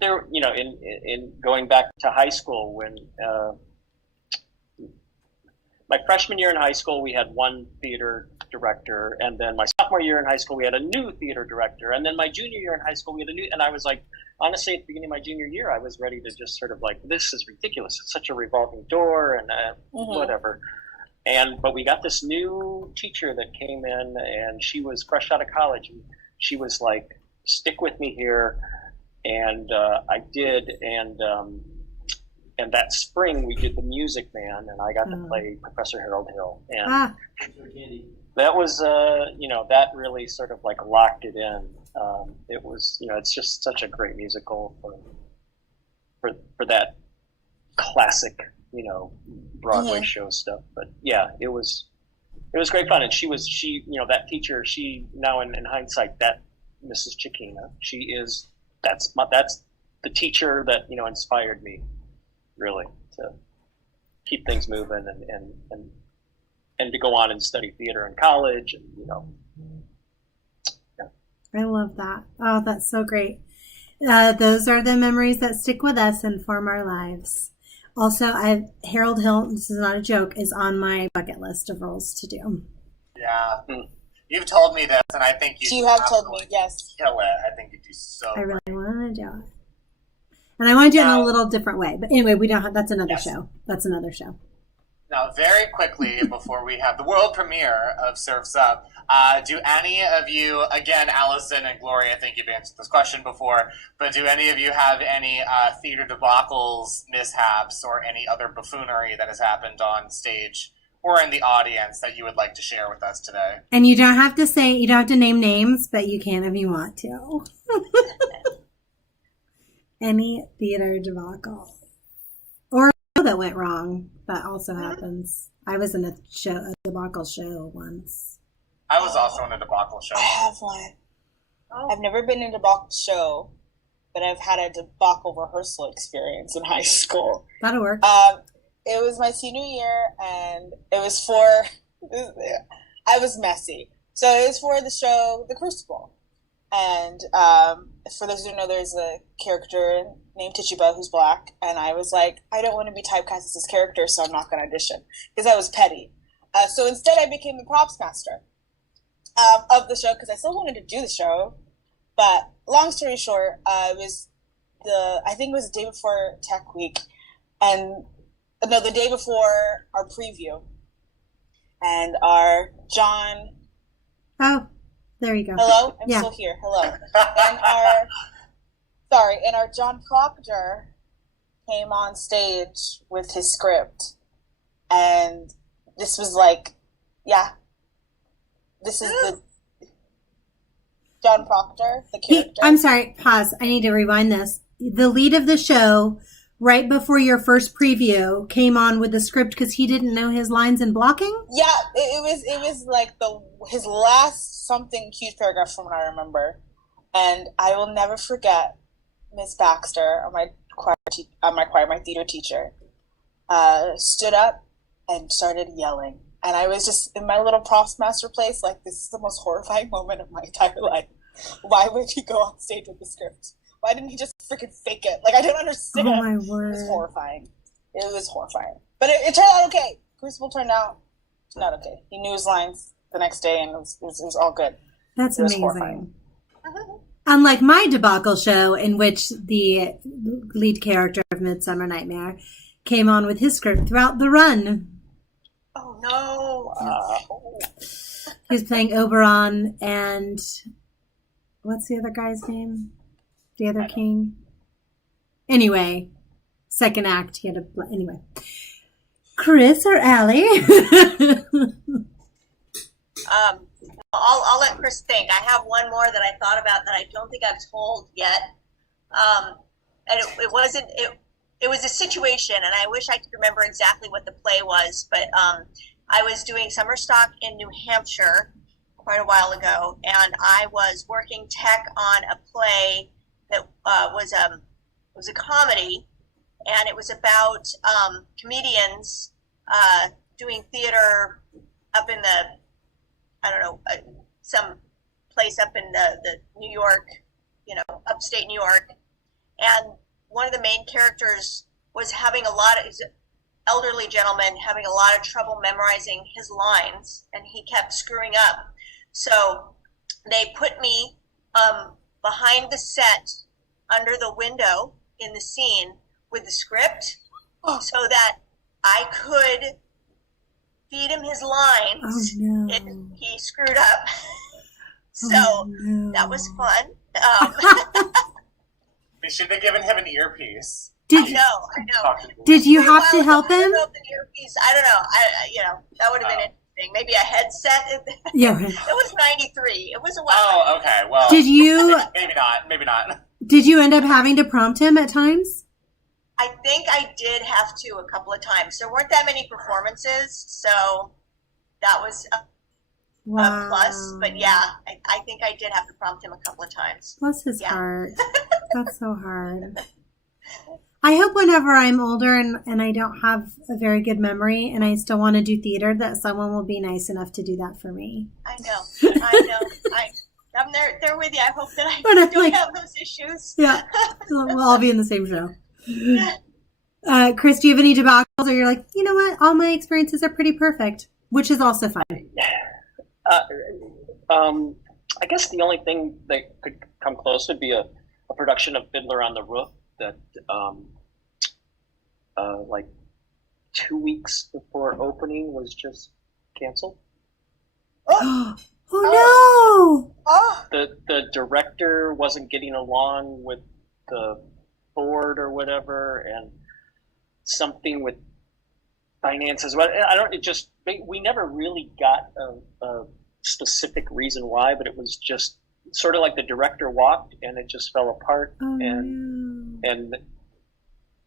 there, in going back to high school, when my freshman year in high school, we had one theater director, and then my sophomore year in high school, we had a new theater director, and then my junior year in high school, we had a new. And I was like, honestly, at the beginning of my junior year, I was ready to just sort of like, this is ridiculous. It's such a revolving door, and whatever. But we got this new teacher that came in, and she was fresh out of college. And she was like, stick with me here. And I did. And that spring we did The Music Man, and I got to play Professor Harold Hill. And that was, that really sort of like locked it in. It was, it's just such a great musical for that classic, Broadway show stuff. But yeah, it was great fun. And that teacher, now in hindsight, that Mrs. Chiquina, that's the teacher that, inspired me really to keep things moving and to go on and study theater in college. And, I love that. Oh, that's so great. Those are the memories that stick with us and form our lives. Also, Harold Hill, this is not a joke, is on my bucket list of roles to do. Yeah. You've told me this, and I think you have told me, yes. Kill it. I think you do so. I really want to do it. And I want to do it in a little different way. But anyway, that's another show. That's another show. Now, very quickly, before we have the world premiere of Surf's Up, do any of you, again, Allison and Gloria, I think you've answered this question before, but do any of you have any theater debacles, mishaps, or any other buffoonery that has happened on stage or in the audience that you would like to share with us today? And you don't have to name names, but you can if you want to. Any theater debacle. Or a show that went wrong. That also happens. I was in a debacle show once. I was also in a debacle show. I have one. I've never been in a debacle show, but I've had a debacle rehearsal experience in high school. That'll work. It was my senior year, and it was for, I was messy. So it was for the show, The Crucible. And for those who don't know, there's a character named Tituba who's black, and I was like, I don't want to be typecast as this character, so I'm not going to audition, because I was petty. So instead, I became the props master of the show, because I still wanted to do the show. But long story short, I think it was the day before Tech Week, and no, the day before our preview, and our John. Oh, there you go. Hello, I'm Yeah. still here. Hello, and our John Proctor came on stage with his script, and this was like, this is the John Proctor, the character. I'm sorry, pause. I need to rewind this. The lead of the show, right before your first preview, came on with the script because he didn't know his lines in blocking? Yeah, it was like his last something huge paragraph from what I remember. And I will never forget Miss Baxter, my theater teacher, stood up and started yelling. And I was just in my little props master place, like, this is the most horrifying moment of my entire life. Why would he go on stage with the script? Why didn't he just freaking fake it? Like, I don't understand. Oh, my word. It was horrifying. It was horrifying. But it turned out okay. Crucible turned out not okay. He knew his lines the next day, and it was all good. That's It was amazing. horrifying. Unlike my debacle show, in which the lead character of Midsummer Nightmare came on with his script throughout the run. Oh no! He was playing Oberon and what's the other guy's name? The other king? Anyway, second act, he had a... Anyway. Chris or Allie? I'll let Chris think. I have one more that I thought about that I don't think I've told yet. And it was a situation, and I wish I could remember exactly what the play was, but I was doing summer stock in New Hampshire quite a while ago, and I was working tech on a play that was a comedy, and it was about comedians doing theater up in the, I don't know, some place up in the New York, upstate New York, and one of the main characters was having he's an elderly gentleman having a lot of trouble memorizing his lines, and he kept screwing up. So they put me behind the set under the window in the scene with the script so that I could feed him his lines if he screwed up. So that was fun. We should have given him an earpiece. I know. Did you have to help him? I don't know that would have been interesting. Maybe a headset. Yeah. It was 93. It was a while. Oh, okay. Well, Did you? Maybe not. Did you end up having to prompt him at times? I think I did have to a couple of times. There weren't that many performances, so that was a plus. But yeah, I think I did have to prompt him a couple of times. Bless his heart. That's so hard. I hope whenever I'm older and I don't have a very good memory and I still want to do theater, that someone will be nice enough to do that for me. I know. I'm there with you. I hope that I don't have those issues. Yeah. We'll all be in the same show. Chris, do you have any debacles, or you're like, you know what? All my experiences are pretty perfect, which is also fine. I guess the only thing that could come close would be a production of Fiddler on the Roof that like 2 weeks before opening was just canceled. Oh no! The director wasn't getting along with the board or whatever, and something with finances. But I don't. It just we never really got a specific reason why, but it was just sort of like the director walked and it just fell apart, and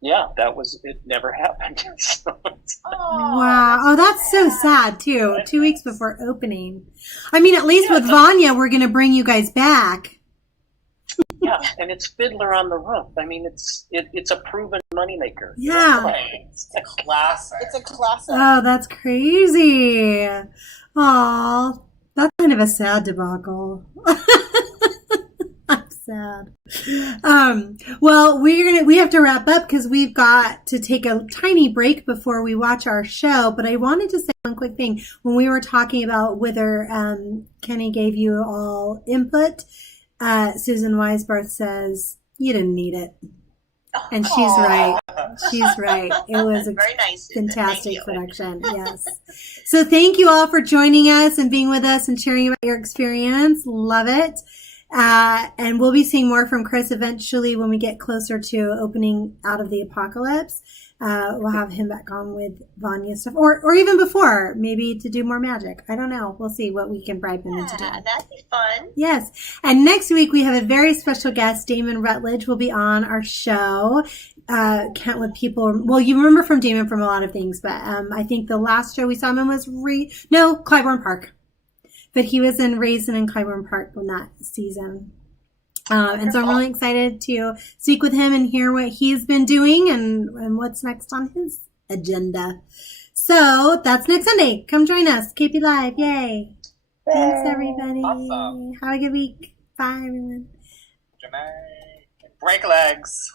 yeah, that was it. Never happened. So Wow. Oh, that's so sad too. 2 weeks before opening. I mean, at least with Vanya, we're going to bring you guys back. yeah, and it's Fiddler on the Roof. I mean, it's a proven moneymaker. Yeah. Right. It's a classic. It's a classic. Oh, that's crazy. Aw, that's kind of a sad debacle. I'm sad. Well, we have to wrap up because we've got to take a tiny break before we watch our show. But I wanted to say one quick thing. When we were talking about whether Kenny gave you all input, Susan Weisbarth says you didn't need it. And she's right. She's right. It was a Very nice, Susan. fantastic Thank you. production. Yes. So thank you all for joining us and being with us and sharing about your experience. Love it. And we'll be seeing more from Chris eventually when we get closer to opening Out of the Apocalypse. We'll have him back on with Vanya stuff, or even before, maybe to do more magic. I don't know. We'll see what we can bribe him into doing. That'd be fun. Yes. And next week we have a very special guest. Damon Rutledge will be on our show. Kentwood people, well, you remember from Damon from a lot of things, but I think the last show we saw him in was Clybourne Park. But he was in Raisin and Clybourne Park in that season. And so I'm really excited to speak with him and hear what he's been doing and what's next on his agenda. So that's next Sunday. Come join us. KP Live. Yay. Thanks, everybody. Awesome. Have a good week. Bye, everyone. Good night. Break legs.